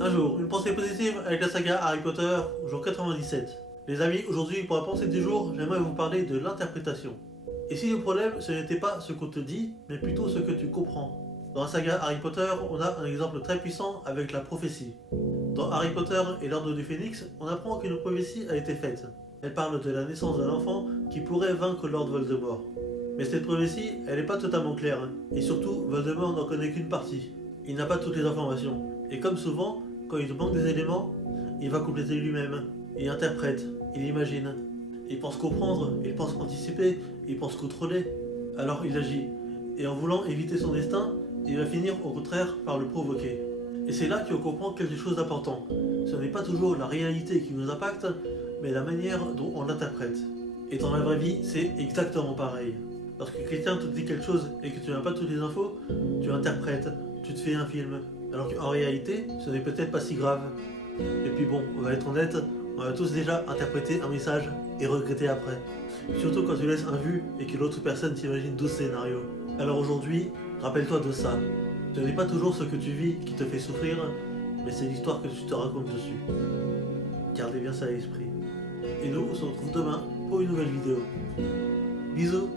Un jour, une pensée positive avec la saga Harry Potter, jour 97. Les amis, aujourd'hui pour la pensée du jour, j'aimerais vous parler de l'interprétation. Et si le problème, ce n'était pas ce qu'on te dit, mais plutôt ce que tu comprends. Dans la saga Harry Potter, on a un exemple très puissant avec la prophétie. Dans Harry Potter et l'Ordre du Phénix, on apprend qu'une prophétie a été faite. Elle parle de la naissance d'un enfant qui pourrait vaincre Lord Voldemort. Mais cette prophétie, elle n'est pas totalement claire, et surtout, Voldemort n'en connaît qu'une partie. Il n'a pas toutes les informations, et comme souvent, quand il manque des éléments, il va compléter lui-même. Il interprète, il imagine. Il pense comprendre, il pense anticiper, il pense contrôler. Alors il agit. Et en voulant éviter son destin, il va finir au contraire par le provoquer. Et c'est là qu'on comprend quelque chose d'important. Ce n'est pas toujours la réalité qui nous impacte, mais la manière dont on l'interprète. Et dans la vraie vie, c'est exactement pareil. Lorsque quelqu'un te dit quelque chose et que tu n'as pas toutes les infos, tu interprètes, tu te fais un film. Alors qu'en réalité, ce n'est peut-être pas si grave. Et puis bon, on va être honnête, on a tous déjà interprété un message et regretté après. Surtout quand tu laisses un vu et que l'autre personne t'imagine 12 scénarios. Alors aujourd'hui, rappelle-toi de ça. Ce n'est pas toujours ce que tu vis qui te fait souffrir, mais c'est l'histoire que tu te racontes dessus. Gardez bien ça à l'esprit. Et nous, on se retrouve demain pour une nouvelle vidéo. Bisous.